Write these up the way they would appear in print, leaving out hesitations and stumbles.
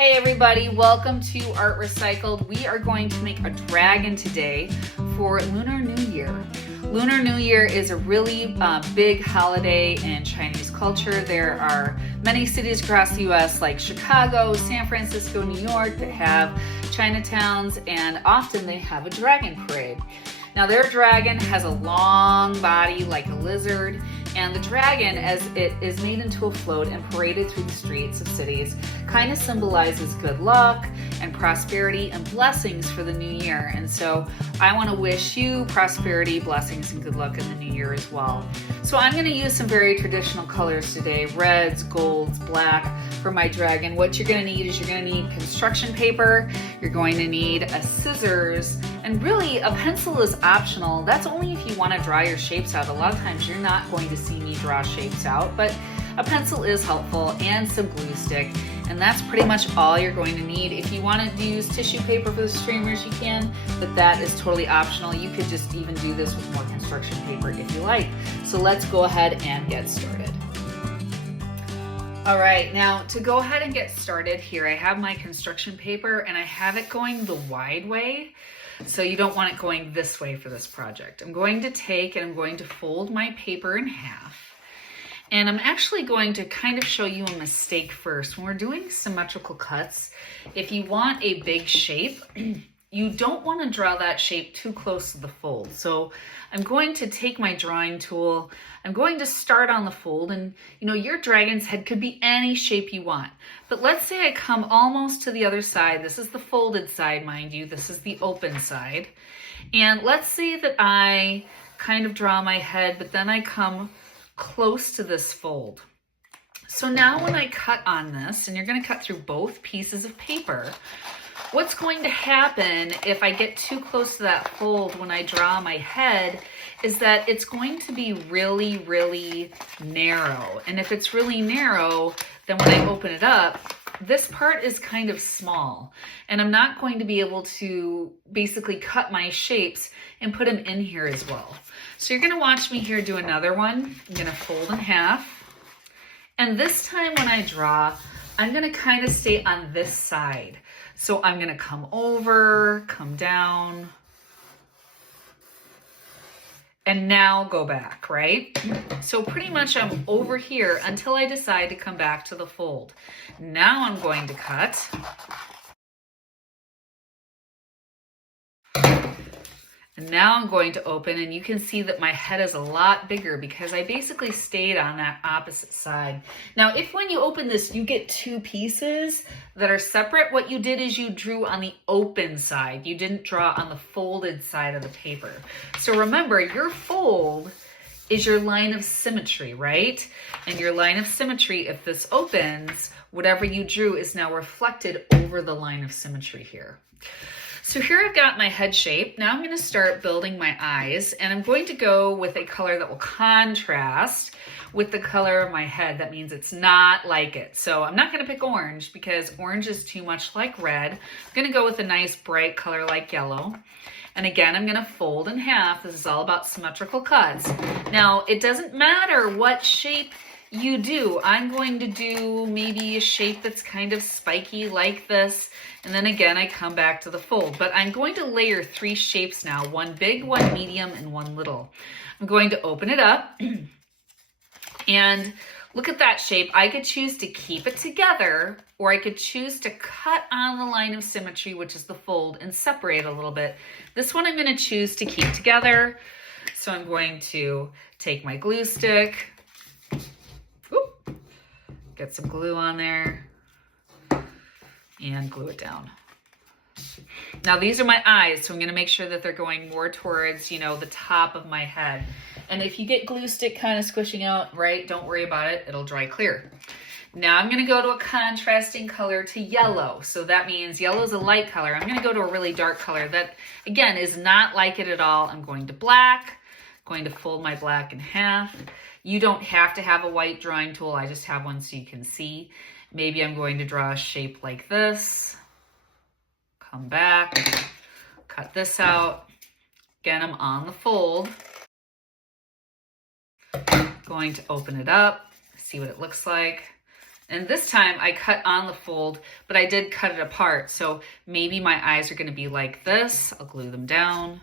Hey everybody, welcome to Art Recycled. We are going to make a dragon today for Lunar New Year. Lunar New Year is a really big holiday in Chinese culture. There are many cities across the US like Chicago, San Francisco, New York that have Chinatowns, and often they have a dragon parade. Now their dragon has a long body like a lizard, and the dragon, as it is made into a float and paraded through the streets of cities, kind of symbolizes good luck and prosperity and blessings for the new year. And so I want to wish you prosperity, blessings, and good luck in the new year as well. So I'm going to use some very traditional colors today, reds, golds, black for my dragon. What you're going to need is you're going to need construction paper, you're going to need a scissors, and really a pencil is optional. That's only if you want to draw your shapes out. A lot of times you're not going to see me draw shapes out, but a pencil is helpful, and some glue stick. And that's pretty much all you're going to need. If you want to use tissue paper for the streamers, you can, but that is totally optional. You could just even do this with more construction paper if you like. So let's go ahead and get started. All right, now to go ahead and get started here, I have my construction paper and I have it going the wide way. So you don't want it going this way for this project. I'm going to take and I'm going to fold my paper in half. And I'm actually going to kind of show you a mistake first. When we're doing symmetrical cuts, if you want a big shape, you don't want to draw that shape too close to the fold. So I'm going to take my drawing tool, I'm going to start on the fold, and your dragon's head could be any shape you want. But let's say I come almost to the other side. This is the folded side, mind you. This is the open side. And let's say that I kind of draw my head, but then I come close to this fold. So now when I cut on this, and you're going to cut through both pieces of paper, what's going to happen if I get too close to that fold when I draw my head is that it's going to be really, really narrow. And if it's really narrow, then when I open it up, this part is kind of small, and I'm not going to be able to basically cut my shapes and put them in here as well. So you're going to watch me here do another one. I'm going to fold in half. And this time when I draw, I'm going to kind of stay on this side. So I'm going to come over, come down, and now go back, right? So pretty much I'm over here until I decide to come back to the fold. Now I'm going to cut. And now I'm going to open, and you can see that my head is a lot bigger because I basically stayed on that opposite side. Now, if when you open this, you get two pieces that are separate, what you did is you drew on the open side. You didn't draw on the folded side of the paper. So remember, your fold is your line of symmetry, right? And your line of symmetry, if this opens, whatever you drew is now reflected over the line of symmetry here. So here I've got my head shape. Now I'm going to start building my eyes, and I'm going to go with a color that will contrast with the color of my head. That means it's not like it. So I'm not going to pick orange because orange is too much like red. I'm going to go with a nice bright color like yellow. And again, I'm going to fold in half. This is all about symmetrical cuts. Now, it doesn't matter what shape you do. I'm going to do maybe a shape that's kind of spiky like this. And then again, I come back to the fold. But I'm going to layer three shapes now, one big, one medium, and one little. I'm going to open it up. And look at that shape. I could choose to keep it together, or I could choose to cut on the line of symmetry, which is the fold, and separate a little bit. This one I'm going to choose to keep together. So I'm going to take my glue stick, get some glue on there, and glue it down. Now these are my eyes, so I'm going to make sure that they're going more towards, the top of my head. And if you get glue stick kind of squishing out, right, don't worry about it. It'll dry clear. Now I'm going to go to a contrasting color to yellow. So that means yellow is a light color. I'm going to go to a really dark color that, again, is not like it at all. I'm going to black, going to fold my black in half. You don't have to have a white drawing tool. I just have one so you can see. Maybe I'm going to draw a shape like this. Come back, cut this out. Again, I'm on the fold. Going to open it up, see what it looks like. And this time I cut on the fold, but I did cut it apart. So maybe my eyes are gonna be like this. I'll glue them down.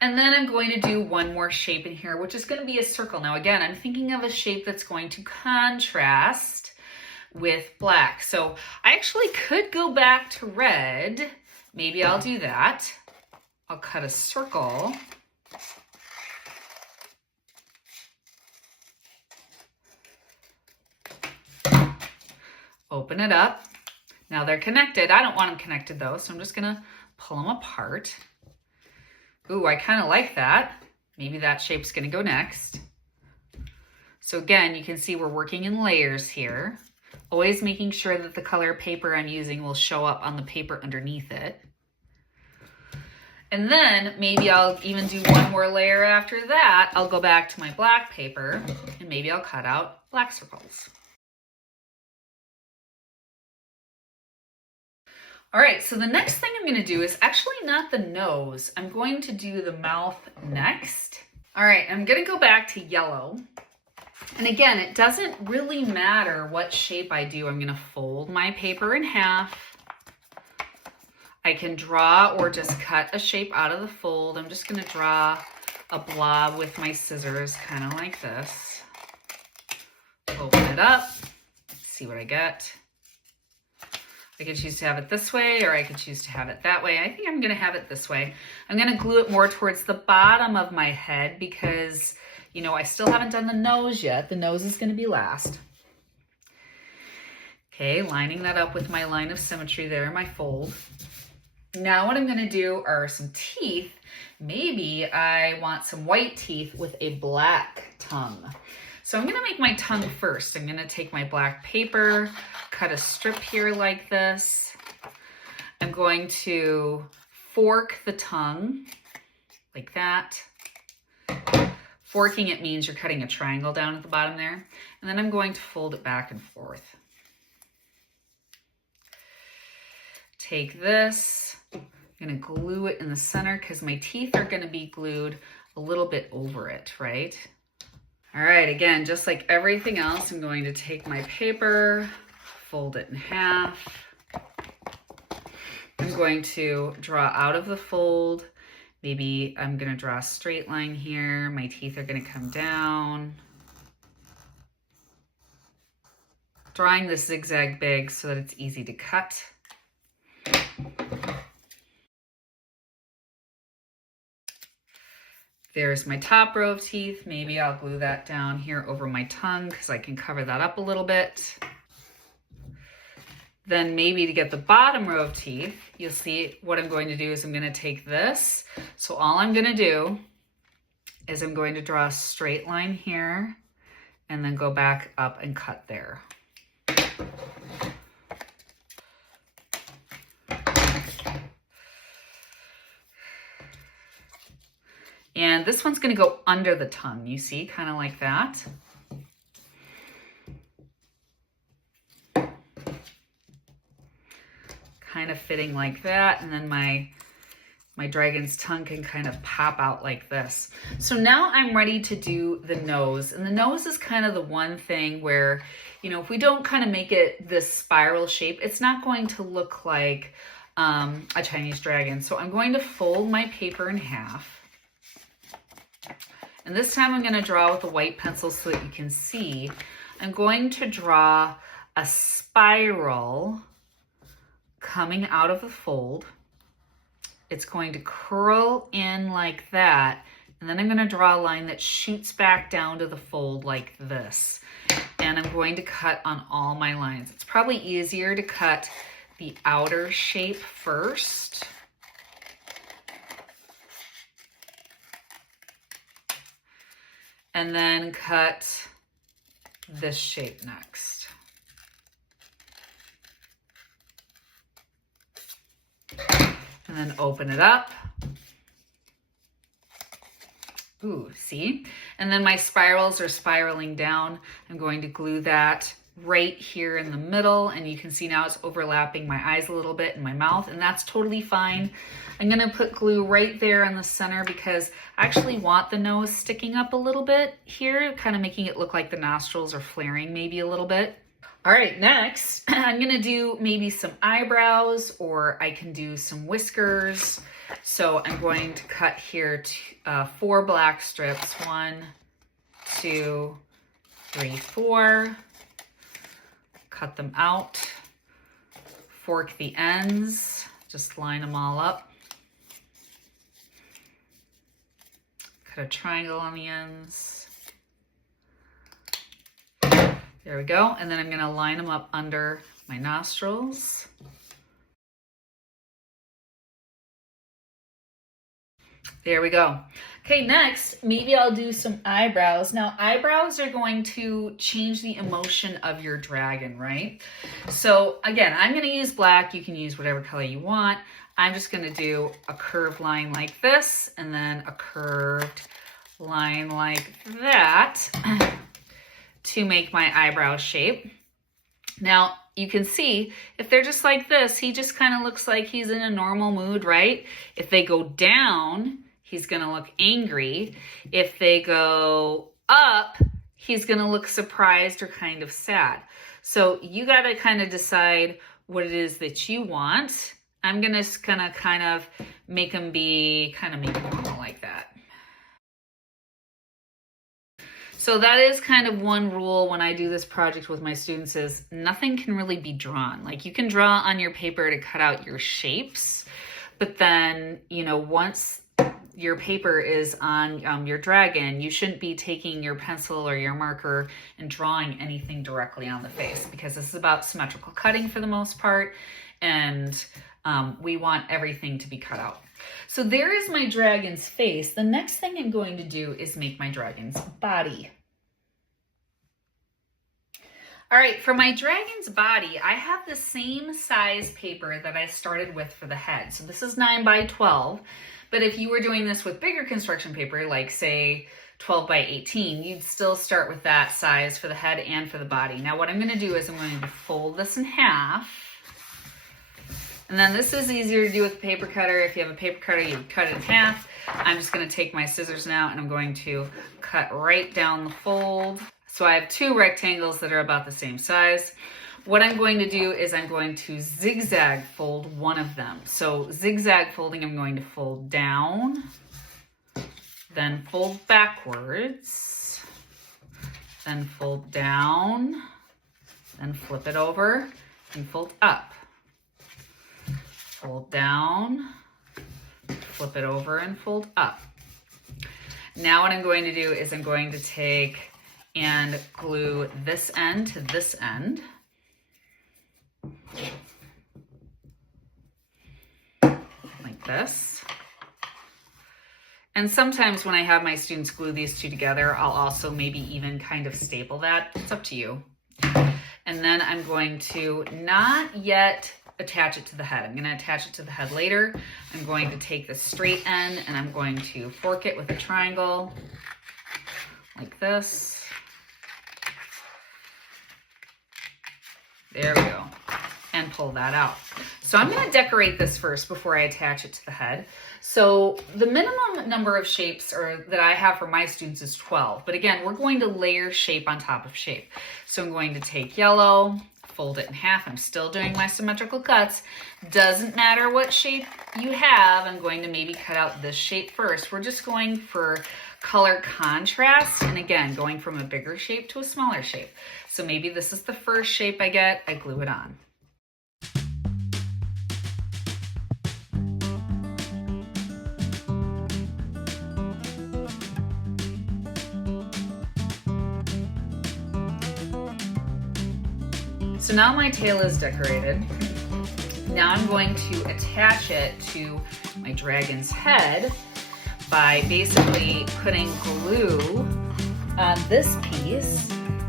And then I'm going to do one more shape in here, which is gonna be a circle. Now again, I'm thinking of a shape that's going to contrast with black. So I actually could go back to red. Maybe I'll do that. I'll cut a circle. Open it up. Now they're connected. I don't want them connected though, so I'm just gonna pull them apart. Ooh, I kind of like that. Maybe that shape's gonna go next. So again, you can see we're working in layers here. Always making sure that the color paper I'm using will show up on the paper underneath it. And then maybe I'll even do one more layer after that. I'll go back to my black paper and maybe I'll cut out black circles. All right, so the next thing I'm gonna do is actually not the nose. I'm going to do the mouth next. All right, I'm gonna go back to yellow. And again, it doesn't really matter what shape I do. I'm gonna fold my paper in half. I can draw or just cut a shape out of the fold. I'm just gonna draw a blob with my scissors, kind of like this. Open it up, see what I get. I could choose to have it this way, or I could choose to have it that way. I think I'm gonna have it this way. I'm gonna glue it more towards the bottom of my head because, you know, I still haven't done the nose yet. The nose is gonna be last. Okay, lining that up with my line of symmetry there in my fold. Now what I'm gonna do are some teeth. Maybe I want some white teeth with a black tongue. So I'm gonna make my tongue first. I'm gonna take my black paper, cut a strip here like this. I'm going to fork the tongue like that. Forking it means you're cutting a triangle down at the bottom there. And then I'm going to fold it back and forth. Take this, I'm gonna glue it in the center because my teeth are gonna be glued a little bit over it, right? All right, again, just like everything else, I'm going to take my paper, fold it in half. I'm going to draw out of the fold. Maybe I'm gonna draw a straight line here. My teeth are gonna come down. Drawing this zigzag big so that it's easy to cut. There's my top row of teeth. Maybe I'll glue that down here over my tongue because I can cover that up a little bit. Then maybe to get the bottom row of teeth, you'll see what I'm going to do is I'm going to take this. So all I'm going to do is I'm going to draw a straight line here and then go back up and cut there. And this one's gonna go under the tongue, you see, kind of like that. Kind of fitting like that, and then my dragon's tongue can kind of pop out like this. So now I'm ready to do the nose, and the nose is kind of the one thing where, you know, if we don't kind of make it this spiral shape, it's not going to look like a Chinese dragon. So I'm going to fold my paper in half. And this time I'm going to draw with a white pencil so that you can see. I'm going to draw a spiral coming out of the fold. It's going to curl in like that. And then I'm going to draw a line that shoots back down to the fold like this. And I'm going to cut on all my lines. It's probably easier to cut the outer shape first. And then cut this shape next. And then open it up. Ooh, see? And then my spirals are spiraling down. I'm going to glue that right here in the middle, and you can see now it's overlapping my eyes a little bit and my mouth, and that's totally fine. I'm gonna put glue right there in the center because I actually want the nose sticking up a little bit here, kind of making it look like the nostrils are flaring maybe a little bit. All right, next, I'm gonna do maybe some eyebrows, or I can do some whiskers. So I'm going to cut here 4 black strips. 1, 2, 3, 4. Cut them out. Fork the ends. Just line them all up. Cut a triangle on the ends. There we go. And then I'm going to line them up under my nostrils. There we go. Okay, next, maybe I'll do some eyebrows. Now, eyebrows are going to change the emotion of your dragon, right? So again, I'm gonna use black. You can use whatever color you want. I'm just gonna do a curved line like this, and then a curved line like that to make my eyebrow shape. Now, you can see if they're just like this, he just kind of looks like he's in a normal mood, right? If they go down, he's gonna look angry. If they go up, he's gonna look surprised or kind of sad. So you gotta kind of decide what it is that you want. I'm gonna kind of make them be normal like that. So that is kind of one rule when I do this project with my students is nothing can really be drawn. Like you can draw on your paper to cut out your shapes, but then, you know, once your paper is on your dragon, you shouldn't be taking your pencil or your marker and drawing anything directly on the face, because this is about symmetrical cutting for the most part, and we want everything to be cut out. So there is my dragon's face. The next thing I'm going to do is make my dragon's body. All right, for my dragon's body, I have the same size paper that I started with for the head. So this is 9 by 12. But if you were doing this with bigger construction paper, like say 12 by 18, you'd still start with that size for the head and for the body. Now what I'm gonna do is I'm going to fold this in half. And then this is easier to do with a paper cutter. If you have a paper cutter, you cut it in half. I'm just gonna take my scissors now and I'm going to cut right down the fold. So I have 2 rectangles that are about the same size. What I'm going to do is I'm going to zigzag fold one of them. So zigzag folding, I'm going to fold down, then fold backwards, then fold down, then flip it over and fold up. Fold down, flip it over and fold up. Now what I'm going to do is I'm going to take and glue this end to this end. Like this. And sometimes when I have my students glue these 2 together, I'll also maybe even kind of staple that. It's up to you. And then I'm going to not yet attach it to the head. I'm going to attach it to the head later. I'm going to take the straight end and I'm going to fork it with a triangle like this. There we go. And pull that out. So I'm going to decorate this first before I attach it to the head. So the minimum number of shapes that I have for my students is 12. But again, we're going to layer shape on top of shape. So I'm going to take yellow, fold it in half. I'm still doing my symmetrical cuts. Doesn't matter what shape you have. I'm going to maybe cut out this shape first. We're just going for color contrast. And again, going from a bigger shape to a smaller shape. So maybe this is the first shape I get. I glue it on. So now my tail is decorated. Now I'm going to attach it to my dragon's head by basically putting glue on this piece